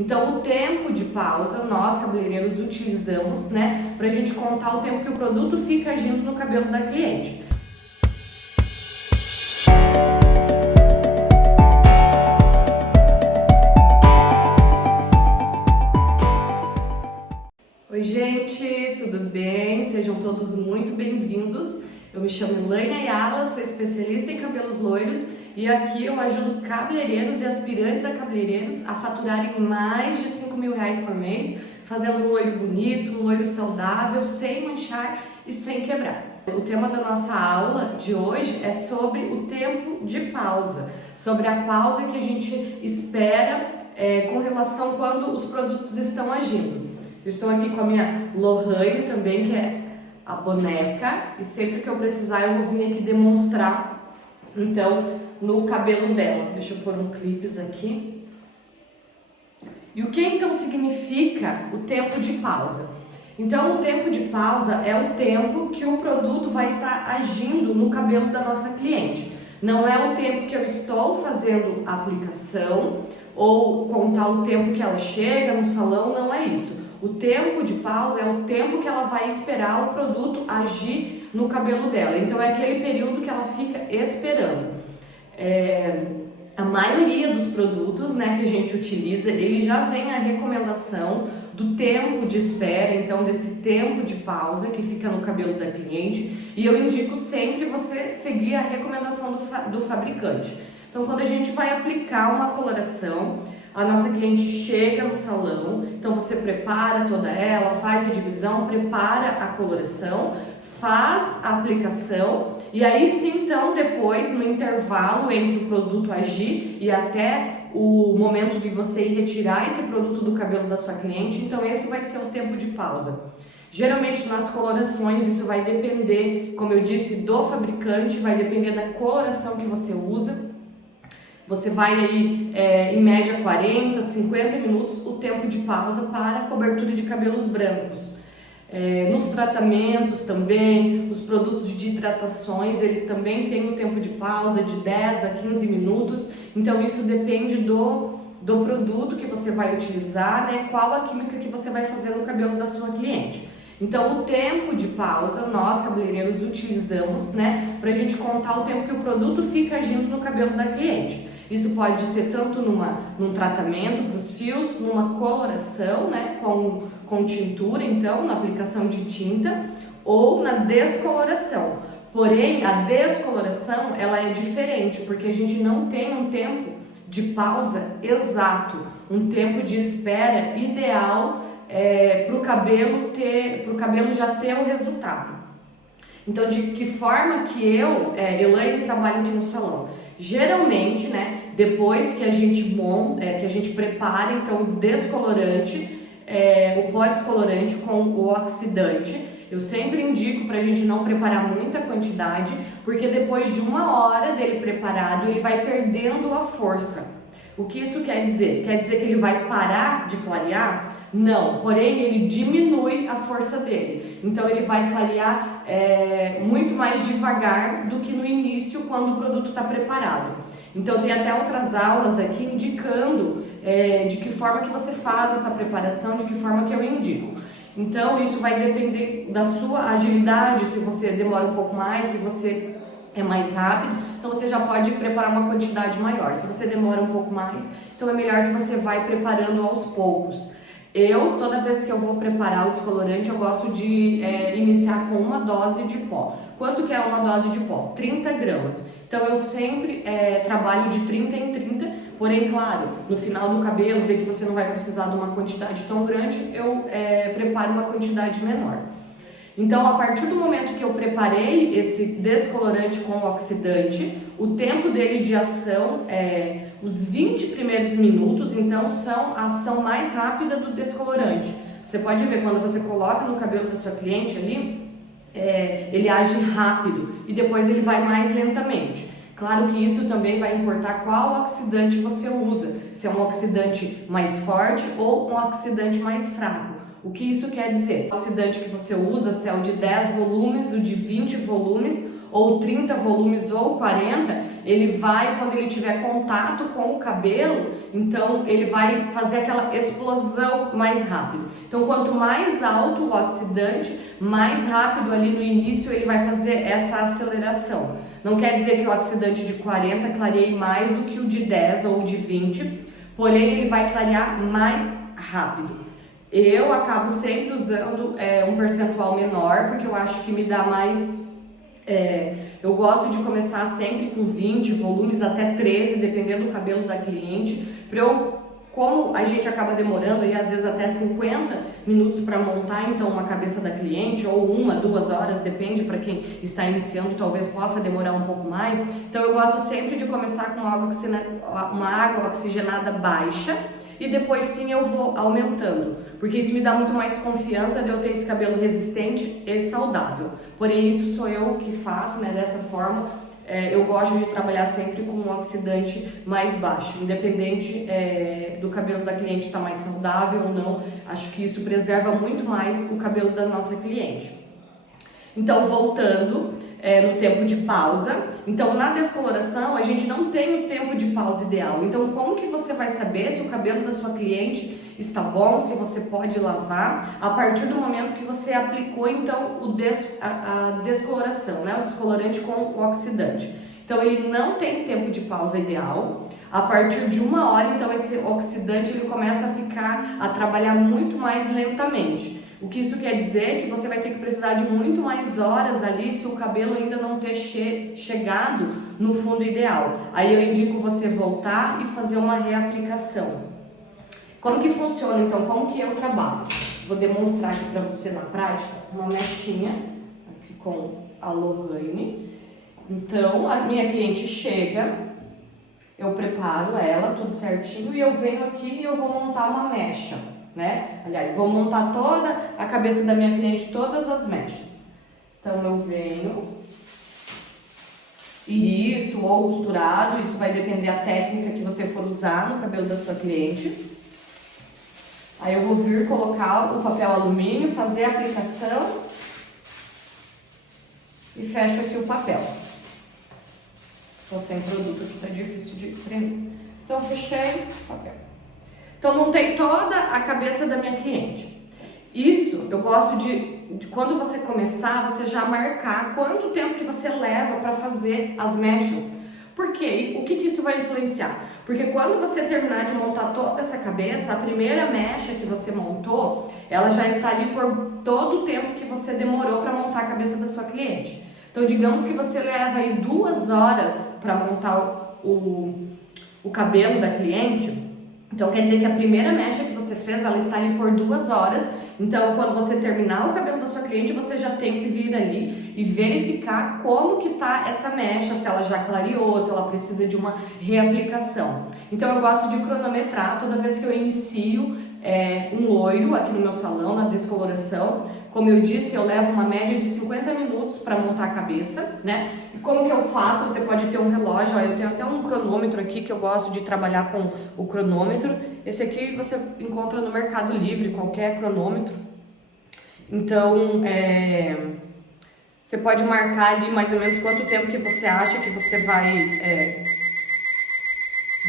Então, o tempo de pausa, nós cabeleireiros utilizamos, né, para a gente contar o tempo que o produto fica agindo no cabelo da cliente. Oi gente, tudo bem? Sejam todos muito bem-vindos. Eu me chamo Elaine Ayala, sou especialista em cabelos loiros e aqui eu ajudo cabeleireiros e aspirantes a cabeleireiros a faturarem mais de R$5.000 por mês, fazendo um loiro bonito, um loiro saudável, sem manchar e sem quebrar. O tema da nossa aula de hoje é sobre o tempo de pausa, sobre a pausa que a gente espera com relação quando os produtos estão agindo. Eu estou aqui com a minha Lohane também, que é a boneca, e sempre que eu precisar eu vou vir aqui demonstrar, então, no cabelo dela. Deixa eu pôr um clipes aqui. E o que então significa o tempo de pausa? Então, o tempo de pausa é o tempo que o produto vai estar agindo no cabelo da nossa cliente. Não é o tempo que eu estou fazendo a aplicação ou contar o tempo que ela chega no salão, não é isso. O tempo de pausa é o tempo que ela vai esperar o produto agir no cabelo dela. Então é aquele período que ela fica esperando. A maioria dos produtos, né, que a gente utiliza, ele já vem a recomendação do tempo de espera, então desse tempo de pausa que fica no cabelo da cliente. E eu indico sempre você seguir a recomendação do fabricante. Então quando a gente vai aplicar uma coloração, a nossa cliente chega no salão, então você prepara toda ela, faz a divisão, prepara a coloração, faz a aplicação e aí sim, então, depois, no intervalo entre o produto agir e até o momento de você ir retirar esse produto do cabelo da sua cliente, então esse vai ser o tempo de pausa. Geralmente nas colorações isso vai depender, como eu disse, do fabricante, vai depender da coloração que você usa. Você vai aí, em média, 40, 50 minutos, o tempo de pausa para a cobertura de cabelos brancos. Nos tratamentos também, os produtos de hidratações, eles também têm um tempo de pausa de 10 a 15 minutos. Então, isso depende do produto que você vai utilizar, né? Qual a química que você vai fazer no cabelo da sua cliente. Então, o tempo de pausa, nós cabeleireiros utilizamos, né, para a gente contar o tempo que o produto fica agindo no cabelo da cliente. Isso pode ser tanto num tratamento para os fios, numa coloração, né, com tintura, então, na aplicação de tinta, ou na descoloração. Porém, a descoloração, ela é diferente, porque a gente não tem um tempo de pausa exato, um tempo de espera ideal para o cabelo já ter o resultado. Então, de que forma que Elaine, trabalho aqui no salão? Geralmente, né, depois que a gente que a gente prepara, então, o descolorante, o pó descolorante com o oxidante, eu sempre indico para a gente não preparar muita quantidade, porque depois de 1 hora dele preparado, ele vai perdendo a força. O que isso quer dizer? Quer dizer que ele vai parar de clarear? Não, porém ele diminui a força dele. Então ele vai clarear muito mais devagar do que no início, quando o produto está preparado. Então tem até outras aulas aqui indicando de que forma que você faz essa preparação, de que forma que eu indico. Então isso vai depender da sua agilidade, se você demora um pouco mais, se você é mais rápido, então você já pode preparar uma quantidade maior. Se você demora um pouco mais, então é melhor que você vai preparando aos poucos. Toda vez que eu vou preparar o descolorante, eu gosto de iniciar com uma dose de pó. Quanto que é uma dose de pó? 30 gramas. Então eu sempre trabalho de 30 em 30, porém, claro, no final do cabelo, ver que você não vai precisar de uma quantidade tão grande, eu preparo uma quantidade menor. Então, a partir do momento que eu preparei esse descolorante com oxidante, o tempo dele de ação os 20 primeiros minutos, então são a ação mais rápida do descolorante. Você pode ver, quando você coloca no cabelo da sua cliente ali, ele age rápido e depois ele vai mais lentamente. Claro que isso também vai importar qual oxidante você usa, se é um oxidante mais forte ou um oxidante mais fraco. O que isso quer dizer? O oxidante que você usa, se é o de 10 volumes, o de 20 volumes, ou 30 volumes ou 40, ele vai, quando ele tiver contato com o cabelo, então ele vai fazer aquela explosão mais rápido. Então quanto mais alto o oxidante, mais rápido ali no início ele vai fazer essa aceleração. Não quer dizer que o oxidante de 40 clareie mais do que o de 10 ou de 20, porém ele vai clarear mais rápido. Eu acabo sempre usando um percentual menor, porque eu acho que me dá mais... eu gosto de começar sempre com 20 volumes até 13, dependendo do cabelo da cliente, como a gente acaba demorando aí às vezes até 50 minutos para montar então uma cabeça da cliente, ou 1-2 horas, depende, para quem está iniciando talvez possa demorar um pouco mais. Então eu gosto sempre de começar com uma água oxigenada baixa, e depois sim eu vou aumentando, porque isso me dá muito mais confiança de eu ter esse cabelo resistente e saudável. Porém, isso sou eu que faço, né, dessa forma. Eu gosto de trabalhar sempre com um oxidante mais baixo, independente do cabelo da cliente estar mais saudável ou não. Acho que isso preserva muito mais o cabelo da nossa cliente. Então, voltando no tempo de pausa. Então, na descoloração, a gente não tem o tempo de pausa ideal. Então, como que você vai saber se o cabelo da sua cliente está bom, se você pode lavar, a partir do momento que você aplicou, então, a descoloração, né? O descolorante com o oxidante. Então, ele não tem tempo de pausa ideal. A partir de 1 hora, então, esse oxidante ele começa a trabalhar muito mais lentamente. O que isso quer dizer é que você vai ter que precisar de muito mais horas ali se o cabelo ainda não ter chegado no fundo ideal. Aí eu indico você voltar e fazer uma reaplicação. Como que funciona então? Como que eu trabalho? Vou demonstrar aqui para você na prática uma mechinha aqui com a Lohane. Então a minha cliente chega, eu preparo ela tudo certinho e eu venho aqui e eu vou montar uma mecha. Né? Aliás, vou montar toda a cabeça da minha cliente, todas as mechas. Então eu venho, iriço ou costurado, isso vai depender da técnica que você for usar no cabelo da sua cliente. Aí eu vou vir colocar o papel alumínio, fazer a aplicação e fecho aqui o papel. Tô sem produto aqui, tá difícil de prender. Então fechei o papel. Então, montei toda a cabeça da minha cliente. Isso, eu gosto de quando você começar, você já marcar quanto tempo que você leva para fazer as mechas. Por quê? O que isso vai influenciar? Porque quando você terminar de montar toda essa cabeça, a primeira mecha que você montou, ela já está ali por todo o tempo que você demorou para montar a cabeça da sua cliente. Então, digamos que você leva aí 2 horas para montar o cabelo da cliente. Então quer dizer que a primeira mecha que você fez, ela está ali por 2 horas. Então quando você terminar o cabelo da sua cliente, você já tem que vir ali e verificar como que tá essa mecha, se ela já clareou, se ela precisa de uma reaplicação. Então eu gosto de cronometrar toda vez que eu inicio um loiro aqui no meu salão, na descoloração. Como eu disse, eu levo uma média de 50 minutos para montar a cabeça, né? E como que eu faço? Você pode ter um relógio, ó, eu tenho até um cronômetro aqui que eu gosto de trabalhar com o cronômetro. Esse aqui você encontra no Mercado Livre, qualquer cronômetro. Então, você pode marcar ali mais ou menos quanto tempo que você acha que você vai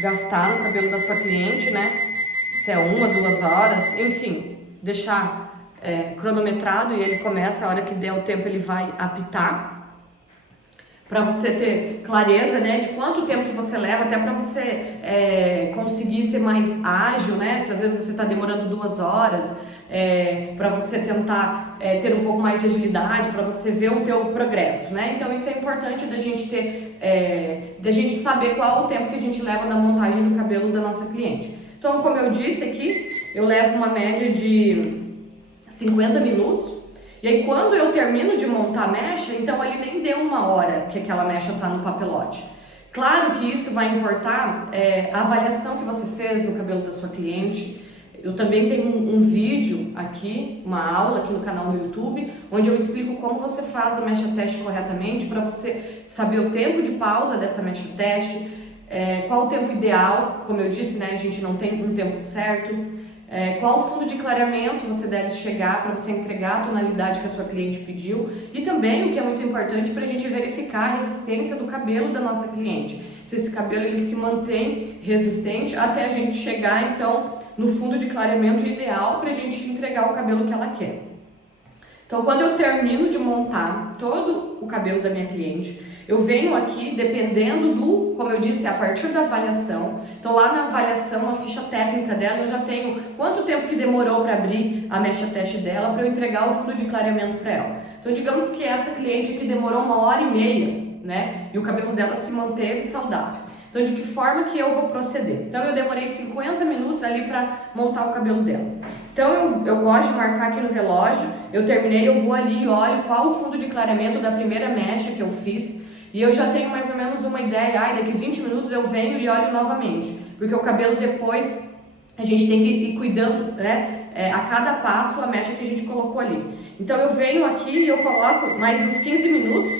gastar no cabelo da sua cliente, né? Se é 1-2 horas, enfim, deixar cronometrado e ele começa, a hora que der o tempo ele vai apitar, para você ter clareza, né, de quanto tempo que você leva, até para você conseguir ser mais ágil, né, se às vezes você está demorando 2 horas, para você tentar ter um pouco mais de agilidade, para você ver o teu progresso, né, então isso é importante da gente ter, da gente saber qual o tempo que a gente leva na montagem do cabelo da nossa cliente. Então, como eu disse aqui, eu levo uma média de 50 minutos, e aí quando eu termino de montar a mecha, então ali nem deu 1 hora que aquela mecha tá no papelote. Claro que isso vai importar a avaliação que você fez no cabelo da sua cliente. Eu também tenho um vídeo aqui, uma aula aqui no canal no YouTube, onde eu explico como você faz a mecha teste corretamente, para você saber o tempo de pausa dessa mecha teste, qual o tempo ideal. Como eu disse, né, a gente não tem um tempo certo. qual fundo de clareamento você deve chegar para você entregar a tonalidade que a sua cliente pediu, e também o que é muito importante para a gente verificar a resistência do cabelo da nossa cliente, se esse cabelo ele se mantém resistente até a gente chegar então no fundo de clareamento ideal para a gente entregar o cabelo que ela quer. Então, quando eu termino de montar todo o cabelo da minha cliente, eu venho aqui, dependendo do, como eu disse, a partir da avaliação. Então, lá na avaliação, a ficha técnica dela, eu já tenho quanto tempo que demorou para abrir a mecha teste dela para eu entregar o fundo de clareamento para ela. Então, digamos que essa cliente que demorou 1h30, né? E o cabelo dela se manteve saudável. Então, de que forma que eu vou proceder? Então, eu demorei 50 minutos ali para montar o cabelo dela. Então, eu gosto de marcar aqui no relógio, eu terminei, eu vou ali e olho qual o fundo de clareamento da primeira mecha que eu fiz, e eu já tenho mais ou menos uma ideia, daqui 20 minutos eu venho e olho novamente, porque o cabelo depois a gente tem que ir cuidando, né, a cada passo a mecha que a gente colocou ali. Então, eu venho aqui e eu coloco mais uns 15 minutos,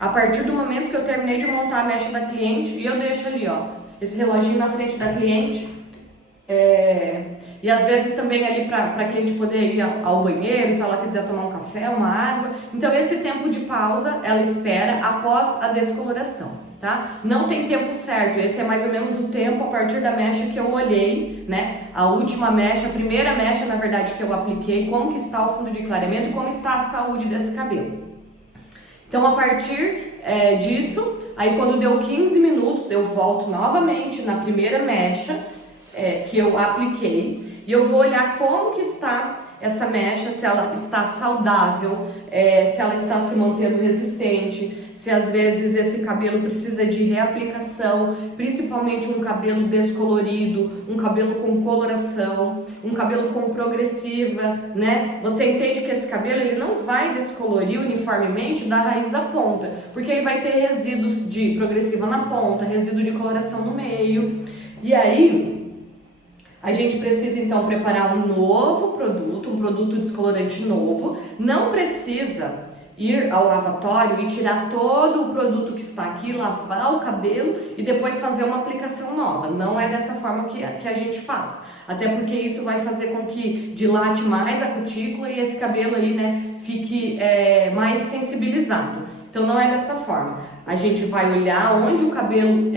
a partir do momento que eu terminei de montar a mecha da cliente, e eu deixo ali, ó, esse reloginho na frente da cliente, e às vezes também ali para a cliente poder ir ao banheiro, se ela quiser tomar um café, uma água. Então esse tempo de pausa ela espera após a descoloração, tá? Não tem tempo certo, esse é mais ou menos o tempo a partir da mecha que eu olhei, né? A última mecha, a primeira mecha na verdade que eu apliquei, como que está o fundo de clareamento e como está a saúde desse cabelo. Então a partir disso, aí quando deu 15 minutos eu volto novamente na primeira mecha que eu apliquei e eu vou olhar como que está essa mecha, se ela está saudável, se ela está se mantendo resistente, se às vezes esse cabelo precisa de reaplicação, principalmente um cabelo descolorido, um cabelo com coloração, um cabelo com progressiva, né? Você entende que esse cabelo ele não vai descolorir uniformemente da raiz da ponta, porque ele vai ter resíduos de progressiva na ponta, resíduo de coloração no meio, e aí a gente precisa então preparar um novo produto, um produto descolorante novo. Não precisa ir ao lavatório e tirar todo o produto que está aqui, lavar o cabelo e depois fazer uma aplicação nova. Não é dessa forma que a gente faz. Até porque isso vai fazer com que dilate mais a cutícula e esse cabelo aí, né, fique mais sensibilizado. Então não é dessa forma. A gente vai olhar onde o cabelo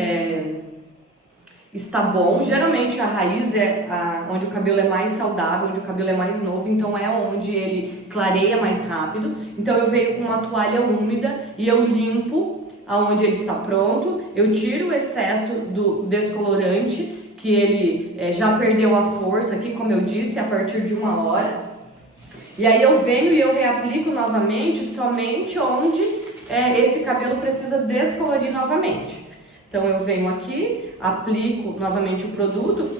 está bom, geralmente a raiz é onde o cabelo é mais saudável, onde o cabelo é mais novo, então é onde ele clareia mais rápido. Então eu venho com uma toalha úmida e eu limpo aonde ele está pronto, eu tiro o excesso do descolorante, que ele já perdeu a força aqui, como eu disse, a partir de 1 hora. E aí eu venho e eu reaplico novamente somente onde esse cabelo precisa descolorir novamente. Então eu venho aqui, aplico novamente o produto,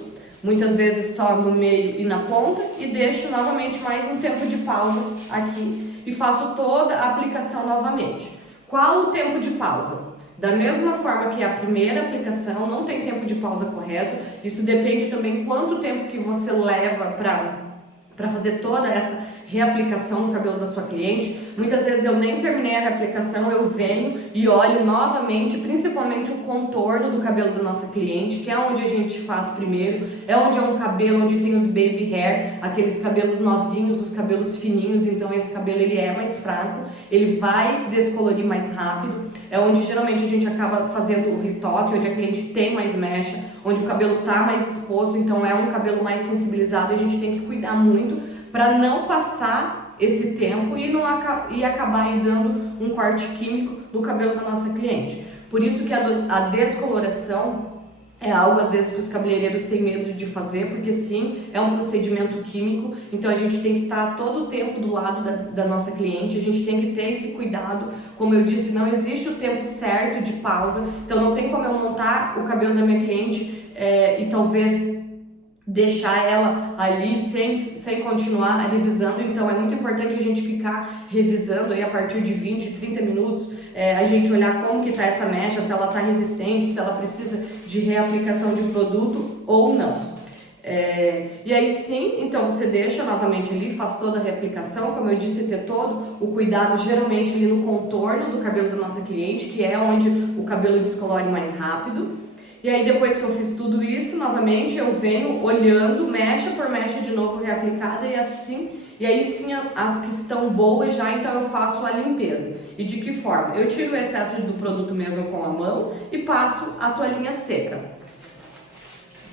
muitas vezes só no meio e na ponta, e deixo novamente mais um tempo de pausa aqui e faço toda a aplicação novamente. Qual o tempo de pausa? Da mesma forma que a primeira aplicação, não tem tempo de pausa correto, isso depende também quanto tempo que você leva para fazer toda essa reaplicação no cabelo da sua cliente. Muitas vezes eu nem terminei a reaplicação, eu venho e olho novamente, principalmente o contorno do cabelo da nossa cliente, que é onde a gente faz primeiro, é onde é um cabelo onde tem os baby hair, aqueles cabelos novinhos, os cabelos fininhos, então esse cabelo ele é mais fraco, ele vai descolorir mais rápido, é onde geralmente a gente acaba fazendo o retoque, onde a cliente tem mais mecha, onde o cabelo está mais exposto, então é um cabelo mais sensibilizado, e a gente tem que cuidar muito para não passar esse tempo e acabar aí dando um corte químico no cabelo da nossa cliente. Por isso que a descoloração é algo às vezes que os cabeleireiros têm medo de fazer, porque sim, é um procedimento químico, então a gente tem que estar todo o tempo do lado da nossa cliente, a gente tem que ter esse cuidado. Como eu disse, não existe o tempo certo de pausa, então não tem como eu montar o cabelo da minha cliente e talvez deixar ela ali sem continuar revisando. Então é muito importante a gente ficar revisando aí a partir de 20, 30 minutos, a gente olhar como que tá essa mecha, se ela tá resistente, se ela precisa de reaplicação de produto ou não. E aí sim, então você deixa novamente ali, faz toda a reaplicação, como eu disse, ter todo o cuidado geralmente ali no contorno do cabelo da nossa cliente, que é onde o cabelo descolore mais rápido. E aí depois que eu fiz tudo isso, novamente eu venho olhando mecha por mecha de novo reaplicada e aí sim as que estão boas já, então eu faço a limpeza. E de que forma? Eu tiro o excesso do produto mesmo com a mão e passo a toalhinha seca.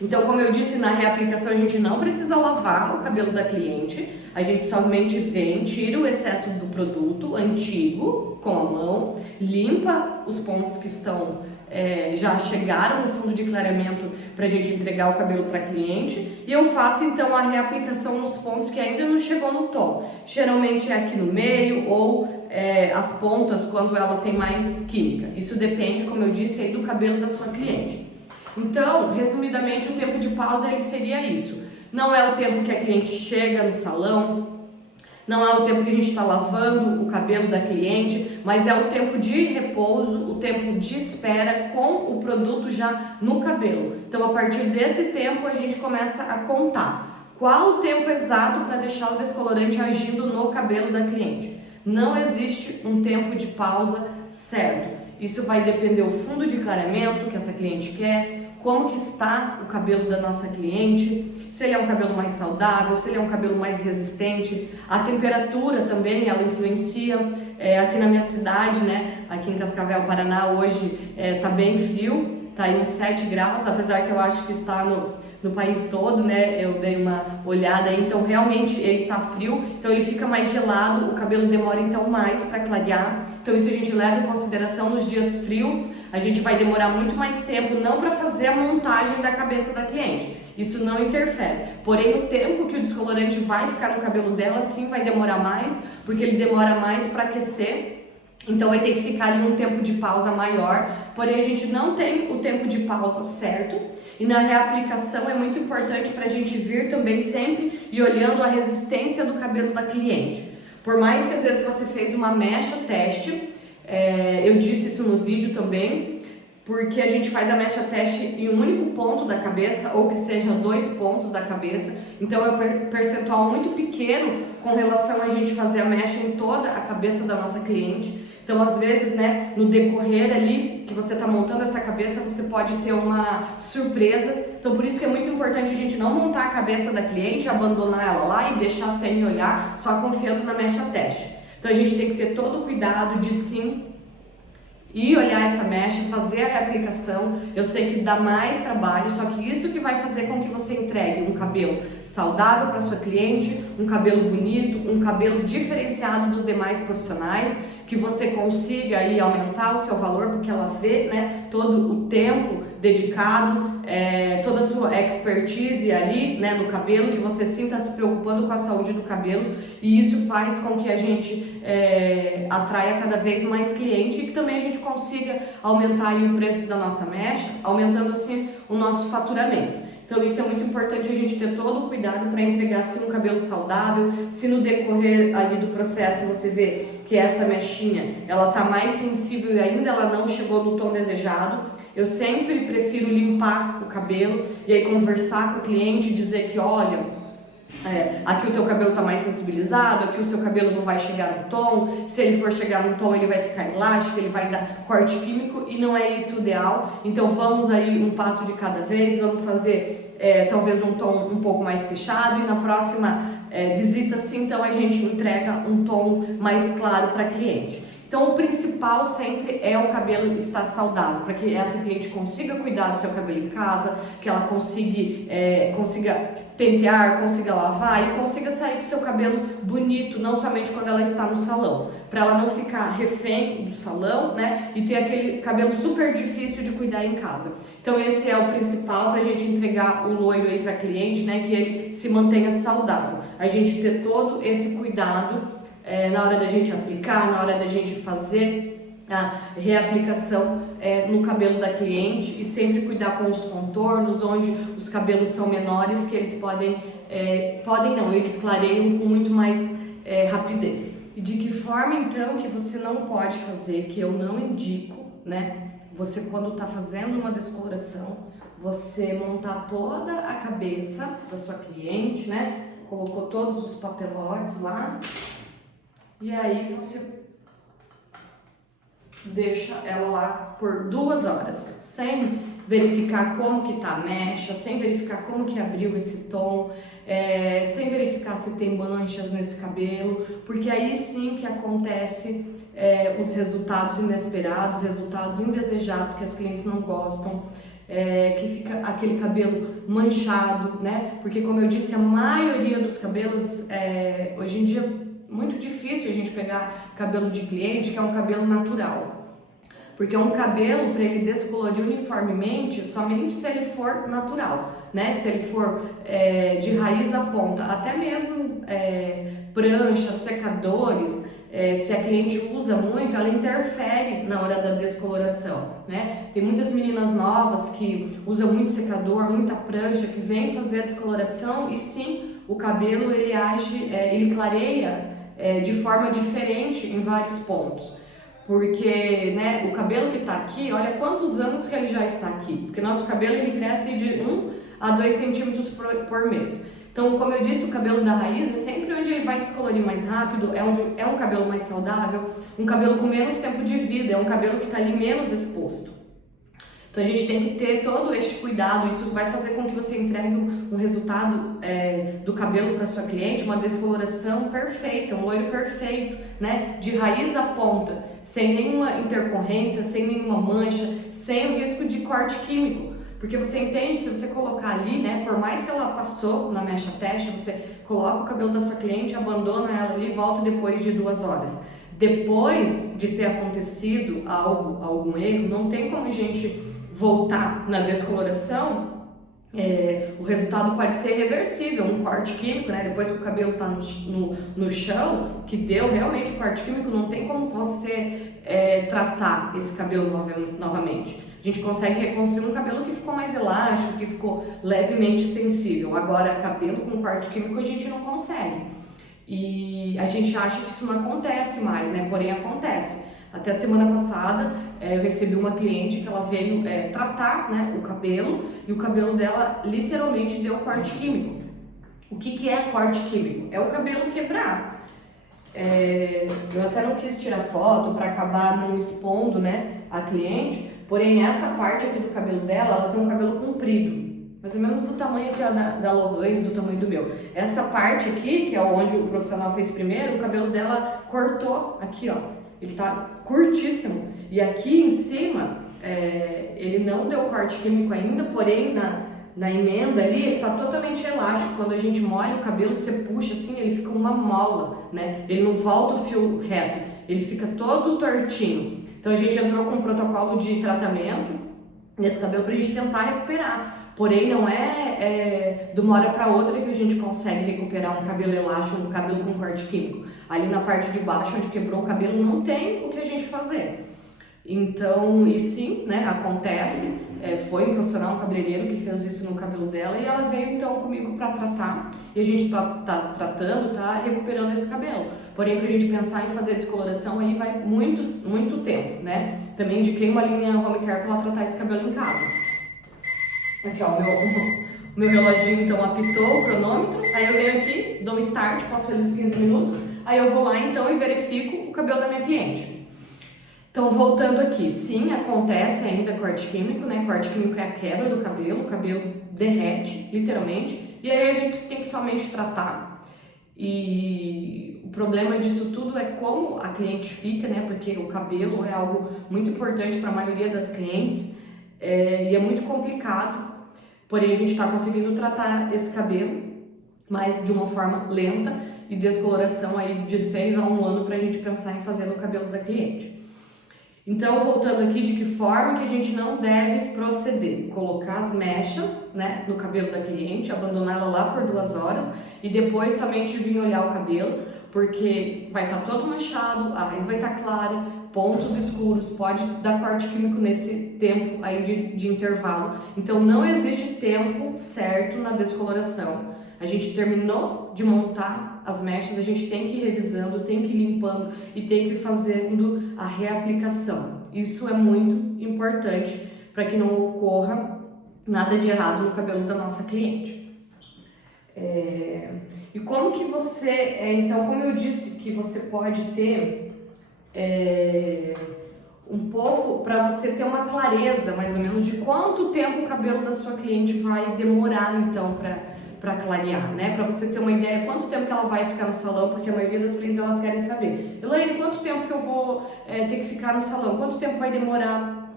Então, como eu disse, na reaplicação a gente não precisa lavar o cabelo da cliente, a gente somente vem, tira o excesso do produto antigo com a mão, limpa os pontos que estão já chegaram no fundo de clareamento para a gente entregar o cabelo para a cliente, e eu faço então a reaplicação nos pontos que ainda não chegou no tom. Geralmente é aqui no meio ou as pontas quando ela tem mais química. Isso depende, como eu disse, aí do cabelo da sua cliente. Então, resumidamente, o tempo de pausa ele seria isso. Não é o tempo que a cliente chega no salão, não é o tempo que a gente está lavando o cabelo da cliente, mas é o tempo de repouso, o tempo de espera com o produto já no cabelo. Então, a partir desse tempo, a gente começa a contar qual o tempo exato para deixar o descolorante agindo no cabelo da cliente. Não existe um tempo de pausa certo. Isso vai depender do fundo de clareamento que essa cliente quer, como que está o cabelo da nossa cliente, se ele é um cabelo mais saudável, se ele é um cabelo mais resistente, a temperatura também, ela influencia. Aqui na minha cidade, né, aqui em Cascavel, Paraná, hoje tá bem frio, tá aí uns 7 graus, apesar que eu acho que está no país todo, né, eu dei uma olhada aí, então realmente ele tá frio, então ele fica mais gelado, o cabelo demora então mais para clarear, então isso a gente leva em consideração nos dias frios, a gente vai demorar muito mais tempo não para fazer a montagem da cabeça da cliente, isso não interfere, porém o tempo que o descolorante vai ficar no cabelo dela sim vai demorar mais, porque ele demora mais para aquecer. Então vai ter que ficar ali um tempo de pausa maior, porém a gente não tem o tempo de pausa certo, e na reaplicação é muito importante para a gente vir também sempre e olhando a resistência do cabelo da cliente. Por mais que às vezes você fez uma mecha teste, eu disse isso no vídeo também, porque a gente faz a mecha teste em um único ponto da cabeça, ou que seja 2 pontos da cabeça, então é um percentual muito pequeno com relação a gente fazer a mecha em toda a cabeça da nossa cliente. Então, às vezes, né, no decorrer ali que você está montando essa cabeça, você pode ter uma surpresa. Então, por isso que é muito importante a gente não montar a cabeça da cliente, abandonar ela lá e deixar sem olhar, só confiando na mecha teste. Então, a gente tem que ter todo o cuidado de sim e olhar essa mecha, fazer a reaplicação. Eu sei que dá mais trabalho, só que isso que vai fazer com que você entregue um cabelo saudável para sua cliente, um cabelo bonito, um cabelo diferenciado dos demais profissionais, que você consiga aí aumentar o seu valor, porque ela vê, né, todo o tempo dedicado, toda a sua expertise ali, né, no cabelo, que você sim está se preocupando com a saúde do cabelo, e isso faz com que a gente atraia cada vez mais cliente e que também a gente consiga aumentar aí o preço da nossa mecha, aumentando assim o nosso faturamento. Então isso é muito importante a gente ter todo o cuidado para entregar sim um cabelo saudável. Se no decorrer ali do processo você vê que essa mechinha ela tá mais sensível e ainda ela não chegou no tom desejado, eu sempre prefiro limpar o cabelo e aí conversar com o cliente, dizer que olha, aqui o teu cabelo tá mais sensibilizado, aqui o seu cabelo não vai chegar no tom, se ele for chegar no tom ele vai ficar elástico, ele vai dar corte químico e não é isso o ideal. Então vamos aí um passo de cada vez, vamos fazer talvez um tom um pouco mais fechado e na próxima visita sim, então a gente entrega um tom mais claro para cliente. Então o principal sempre é o cabelo estar saudável, para que essa cliente consiga cuidar do seu cabelo em casa, que ela consiga pentear, consiga lavar e consiga sair com o seu cabelo bonito, não somente quando ela está no salão, para ela não ficar refém do salão, né, e ter aquele cabelo super difícil de cuidar em casa. Então esse é o principal para a gente entregar o loiro aí para cliente, né, que ele se mantenha saudável. A gente ter todo esse cuidado na hora da gente aplicar, na hora da gente fazer a reaplicação no cabelo da cliente e sempre cuidar com os contornos, onde os cabelos são menores, que eles eles clareiam com muito mais rapidez. E de que forma então que você não pode fazer, que eu não indico, né? Você quando está fazendo uma descoloração, você montar toda a cabeça da sua cliente, né? Colocou todos os papelotes lá. E aí você deixa ela lá por 2 horas, sem verificar como que tá a mecha, sem verificar como que abriu esse tom, sem verificar se tem manchas nesse cabelo, porque aí sim que acontece os resultados inesperados, resultados indesejados que as clientes não gostam, que fica aquele cabelo manchado, né? Porque como eu disse, a maioria dos cabelos, hoje em dia, muito difícil a gente pegar cabelo de cliente que é um cabelo natural. Porque um cabelo, para ele descolorir uniformemente, somente se ele for natural, né? Se ele for de raiz à ponta, até mesmo pranchas, secadores, se a cliente usa muito, ela interfere na hora da descoloração, né? Tem muitas meninas novas que usam muito secador, muita prancha, que vem fazer a descoloração e sim, o cabelo ele age, ele clareia de forma diferente em vários pontos. Porque, né, o cabelo que tá aqui, olha quantos anos que ele já está aqui. Porque nosso cabelo ele cresce de 1 a 2 centímetros por mês. Então, como eu disse, o cabelo da raiz é sempre onde ele vai descolorir mais rápido, é onde é um cabelo mais saudável, um cabelo com menos tempo de vida, é um cabelo que está ali menos exposto. Então a gente tem que ter todo este cuidado, isso vai fazer com que você entregue um resultado do cabelo para sua cliente, uma descoloração perfeita, um loiro perfeito, né? De raiz à ponta, sem nenhuma intercorrência, sem nenhuma mancha, sem o risco de corte químico. Porque você entende, se você colocar ali, né, por mais que ela passou na mecha teste, você coloca o cabelo da sua cliente, abandona ela ali e volta depois de 2 horas. Depois de ter acontecido algum erro, não tem como a gente voltar na descoloração, o resultado pode ser reversível, um corte químico, né? Depois que o cabelo está no chão, que deu realmente o corte químico, não tem como você tratar esse cabelo novamente. A gente consegue reconstruir um cabelo que ficou mais elástico, que ficou levemente sensível. Agora, cabelo com corte químico a gente não consegue. E a gente acha que isso não acontece mais, né? Porém, acontece. Até a semana passada, eu recebi uma cliente que ela veio tratar, né, o cabelo, e o cabelo dela literalmente deu corte químico. O que é corte químico? É o cabelo quebrar. Eu até não quis tirar foto para acabar não expondo, né, a cliente, porém essa parte aqui do cabelo dela, ela tem um cabelo comprido. Mais ou menos do tamanho aqui, ó, da Lohane, do tamanho do meu. Essa parte aqui, que é onde o profissional fez primeiro, o cabelo dela cortou aqui, ó. Ele tá curtíssimo. E aqui em cima, ele não deu corte químico ainda, porém na emenda ali, ele tá totalmente elástico. Quando a gente molha o cabelo, você puxa assim, ele fica uma mola, né? Ele não volta o fio reto, ele fica todo tortinho. Então a gente entrou com um protocolo de tratamento nesse cabelo pra gente tentar recuperar. Porém, não de uma hora para outra que a gente consegue recuperar um cabelo elástico, um cabelo com corte químico. Ali na parte de baixo, onde quebrou o cabelo, não tem o que a gente fazer. Então, e sim, né, acontece. Foi um profissional, um cabeleireiro que fez isso no cabelo dela e ela veio então comigo para tratar. E a gente tá tratando, tá recuperando esse cabelo. Porém, pra gente pensar em fazer descoloração, aí vai muito tempo, né? Também indiquei uma linha home care para ela tratar esse cabelo em casa. Aqui, ó, o meu reloginho então apitou o cronômetro, aí eu venho aqui, dou um start, passo ali uns 15 minutos, aí eu vou lá então e verifico o cabelo da minha cliente. Então, voltando aqui, sim, acontece ainda corte químico, né? Corte químico é a quebra do cabelo, o cabelo derrete, literalmente, e aí a gente tem que somente tratar. E o problema disso tudo é como a cliente fica, né? Porque o cabelo é algo muito importante para a maioria das clientes, e é muito complicado. Porém, a gente está conseguindo tratar esse cabelo, mas de uma forma lenta e descoloração aí de 6 a 1 ano para a gente pensar em fazer no cabelo da cliente. Então, voltando aqui, de que forma que a gente não deve proceder? Colocar as mechas, né, no cabelo da cliente, abandoná-la lá por 2 horas e depois somente vir olhar o cabelo, porque vai estar todo manchado, a raiz vai estar clara, pontos escuros, pode dar corte químico nesse tempo aí de intervalo. Então não existe tempo certo na descoloração. A gente terminou de montar as mechas, a gente tem que ir revisando, tem que ir limpando e tem que ir fazendo a reaplicação. Isso é muito importante para que não ocorra nada de errado no cabelo da nossa cliente. E como que você, então, como eu disse que você pode ter um pouco para você ter uma clareza, mais ou menos, de quanto tempo o cabelo da sua cliente vai demorar, então, para clarear, né? Para você ter uma ideia quanto tempo que ela vai ficar no salão, porque a maioria das clientes elas querem saber. Elaine, quanto tempo que eu vou ter que ficar no salão? Quanto tempo vai demorar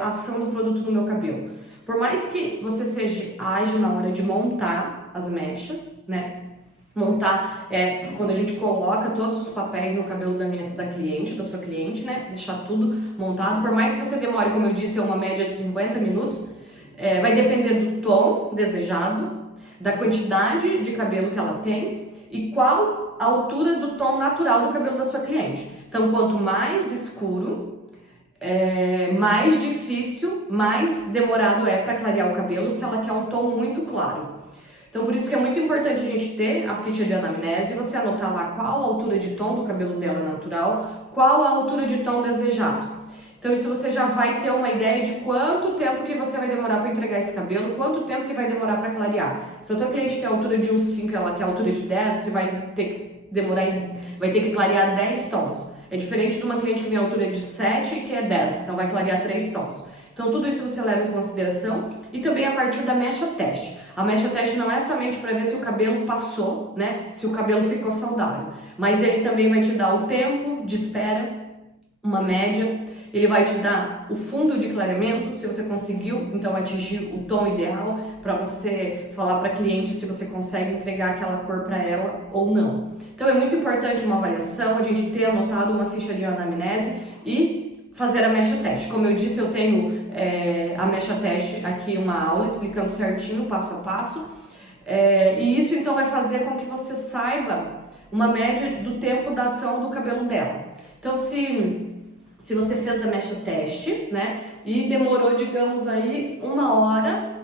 a ação do produto no meu cabelo? Por mais que você seja ágil na hora de montar as mechas, né? Montar quando a gente coloca todos os papéis no cabelo da cliente, da sua cliente, né? Deixar tudo montado. Por mais que você demore, como eu disse, uma média de 50 minutos, vai depender do tom desejado, da quantidade de cabelo que ela tem e qual a altura do tom natural do cabelo da sua cliente. Então, quanto mais escuro, mais difícil, mais demorado é para clarear o cabelo se ela quer um tom muito claro. Então, por isso que é muito importante a gente ter a ficha de anamnese, você anotar lá qual a altura de tom do cabelo dela natural, qual a altura de tom desejado. Então, isso você já vai ter uma ideia de quanto tempo que você vai demorar para entregar esse cabelo, quanto tempo que vai demorar para clarear. Se a tua cliente tem a altura de 1,5 e ela quer a altura de 10, você vai ter que clarear 10 tons. É diferente de uma cliente que tem a altura de 7 e que é 10, então vai clarear 3 tons. Então, tudo isso você leva em consideração e também a partir da mecha teste. A mecha teste não é somente para ver se o cabelo passou, né? Se o cabelo ficou saudável, mas ele também vai te dar o tempo de espera, uma média, ele vai te dar o fundo de clareamento, se você conseguiu então atingir o tom ideal para você falar para a cliente se você consegue entregar aquela cor para ela ou não. Então é muito importante uma avaliação, a gente ter anotado uma ficha de anamnese e fazer a mecha teste. Como eu disse, eu tenho a mecha teste aqui, uma aula explicando certinho, passo a passo, e isso então vai fazer com que você saiba uma média do tempo da ação do cabelo dela. Então se você fez a mecha teste, né, e demorou, digamos aí, 1 hora,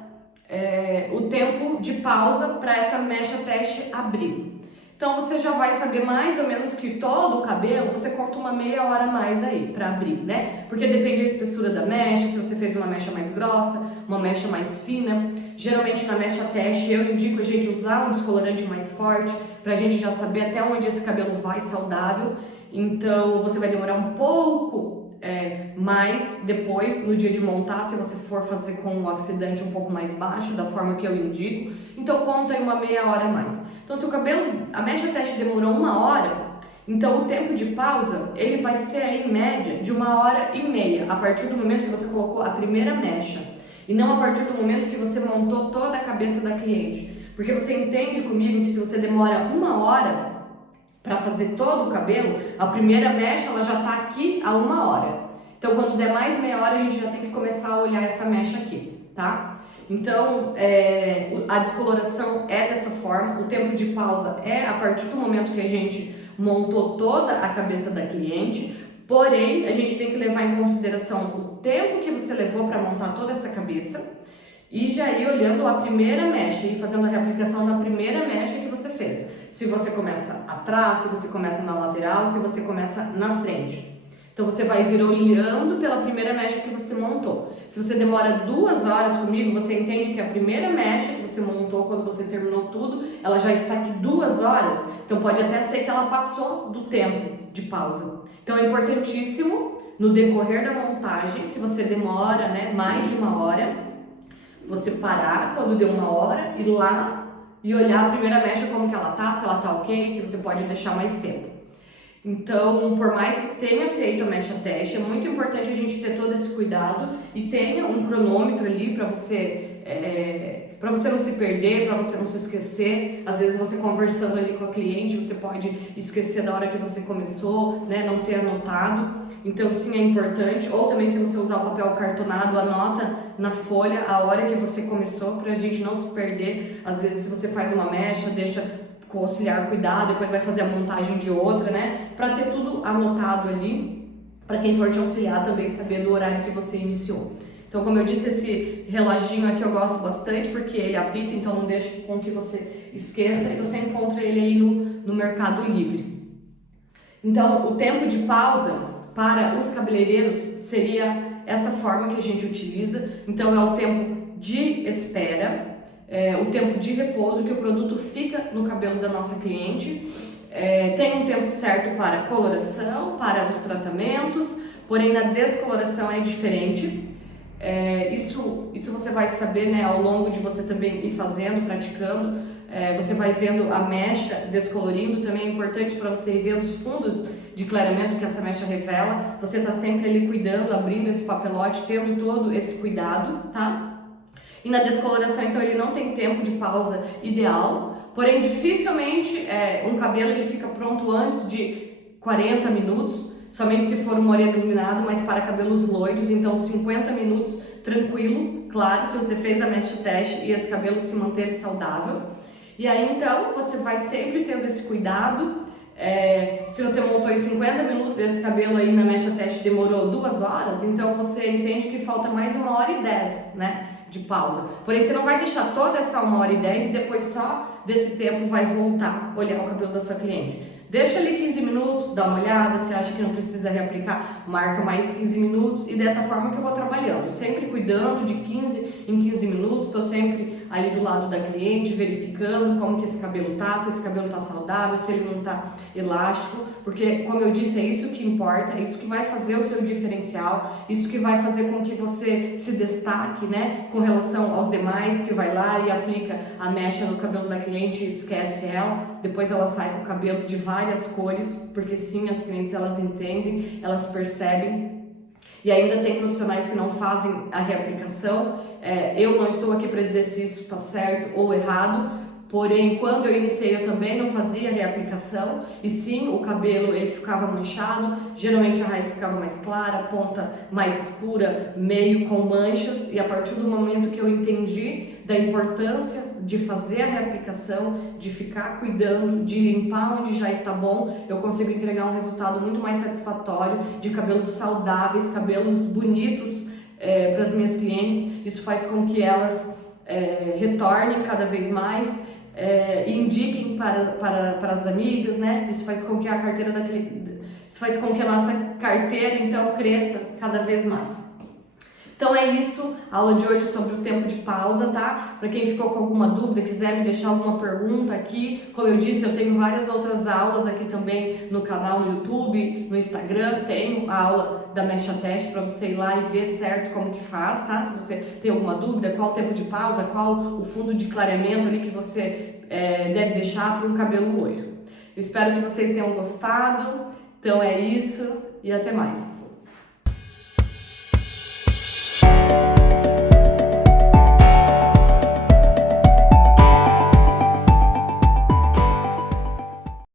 o tempo de pausa para essa mecha teste abrir. Então você já vai saber mais ou menos que todo o cabelo, você conta uma meia hora a mais aí para abrir, né? Porque depende da espessura da mecha, se você fez uma mecha mais grossa, uma mecha mais fina. Geralmente na mecha teste eu indico a gente usar um descolorante mais forte pra gente já saber até onde esse cabelo vai saudável. Então você vai demorar um pouco mais depois no dia de montar, se você for fazer com um oxidante um pouco mais baixo, da forma que eu indico. Então conta aí uma meia hora a mais. Então se o cabelo, a mecha teste demorou 1 hora, então o tempo de pausa ele vai ser aí em média de 1h30, a partir do momento que você colocou a primeira mecha e não a partir do momento que você montou toda a cabeça da cliente. Porque você entende comigo que se você demora 1 hora para fazer todo o cabelo, a primeira mecha ela já está aqui a 1 hora. Então quando der mais meia hora a gente já tem que começar a olhar essa mecha aqui, tá? Então a descoloração é dessa forma, o tempo de pausa é a partir do momento que a gente montou toda a cabeça da cliente, porém a gente tem que levar em consideração o tempo que você levou para montar toda essa cabeça e já ir olhando a primeira mecha e fazendo a reaplicação na primeira mecha que você fez. Se você começa atrás, se você começa na lateral, se você começa na frente. Então você vai vir olhando pela primeira mecha que você montou. Se você demora 2 horas comigo, você entende que a primeira mecha que você montou quando você terminou tudo, ela já está aqui 2 horas. Então pode até ser que ela passou do tempo de pausa. Então é importantíssimo no decorrer da montagem, se você demora, né, mais de 1 hora, você parar quando deu 1 hora, ir lá e olhar a primeira mecha como que ela tá, se ela tá ok, se você pode deixar mais tempo. Então, por mais que tenha feito a mecha teste, é muito importante a gente ter todo esse cuidado e tenha um cronômetro ali para você não se perder, para você não se esquecer. Às vezes você conversando ali com a cliente, você pode esquecer da hora que você começou, né, não ter anotado. Então sim, é importante. Ou também se você usar o papel cartonado, anota na folha a hora que você começou para a gente não se perder. Às vezes se você faz uma mecha, deixa com o auxiliar cuidar, depois vai fazer a montagem de outra, né? Para ter tudo anotado ali, para quem for te auxiliar também saber do horário que você iniciou. Então, como eu disse, esse reloginho aqui eu gosto bastante porque ele apita, então não deixa com que você esqueça e você encontra ele aí no Mercado Livre. Então, o tempo de pausa para os cabeleireiros seria essa forma que a gente utiliza. Então, é o tempo de espera, o tempo de repouso que o produto fica no cabelo da nossa cliente, tem um tempo certo para coloração, para os tratamentos, porém na descoloração é diferente. Isso você vai saber, né, ao longo de você também ir fazendo, praticando. Você vai vendo a mecha descolorindo, também é importante para você ir vendo os fundos de clareamento que essa mecha revela. Você está sempre ali cuidando, abrindo esse papelote, tendo todo esse cuidado, tá? E na descoloração, então, ele não tem tempo de pausa ideal, porém dificilmente um cabelo ele fica pronto antes de 40 minutos, somente se for um moreno iluminado, mas para cabelos loiros, então 50 minutos tranquilo, claro, se você fez a mecha teste e esse cabelo se manteve saudável. E aí então você vai sempre tendo esse cuidado. Se você montou em 50 minutos e esse cabelo aí na mecha teste demorou 2 horas, então você entende que falta mais 1h10, né, de pausa. Porém, você não vai deixar toda essa 1h10 e depois só desse tempo vai voltar olhar o cabelo da sua cliente. Deixa ali 15 minutos, dá uma olhada, se acha que não precisa reaplicar, marca mais 15 minutos e dessa forma que eu vou trabalhando, sempre cuidando de 15 em 15 minutos, estou sempre ali do lado da cliente, verificando como que esse cabelo tá, se esse cabelo tá saudável, se ele não tá elástico, porque como eu disse, é isso que importa, é isso que vai fazer o seu diferencial, isso que vai fazer com que você se destaque, né, com relação aos demais, que vai lá e aplica a mecha no cabelo da cliente e esquece ela, depois ela sai com o cabelo de várias cores, porque sim, as clientes elas entendem, elas percebem. E ainda tem profissionais que não fazem a reaplicação. Eu não estou aqui para dizer se isso está certo ou errado, porém quando eu iniciei eu também não fazia reaplicação e sim, o cabelo ele ficava manchado, geralmente a raiz ficava mais clara, a ponta mais escura, meio com manchas, e a partir do momento que eu entendi da importância de fazer a reaplicação, de ficar cuidando, de limpar onde já está bom, eu consigo entregar um resultado muito mais satisfatório, de cabelos saudáveis, cabelos bonitos para as minhas clientes. Isso faz com que elas retornem cada vez mais, indiquem para as amigas, né? Isso faz com que a carteira isso faz com que a nossa carteira então cresça cada vez mais. Então é isso, a aula de hoje sobre o tempo de pausa, tá? Para quem ficou com alguma dúvida, quiser me deixar alguma pergunta aqui, como eu disse, eu tenho várias outras aulas aqui também no canal, no YouTube, no Instagram, tenho a aula da mecha teste para você ir lá e ver certo como que faz, tá? Se você tem alguma dúvida, qual o tempo de pausa, qual o fundo de clareamento ali que você deve deixar para um cabelo loiro. Eu espero que vocês tenham gostado, então é isso e até mais.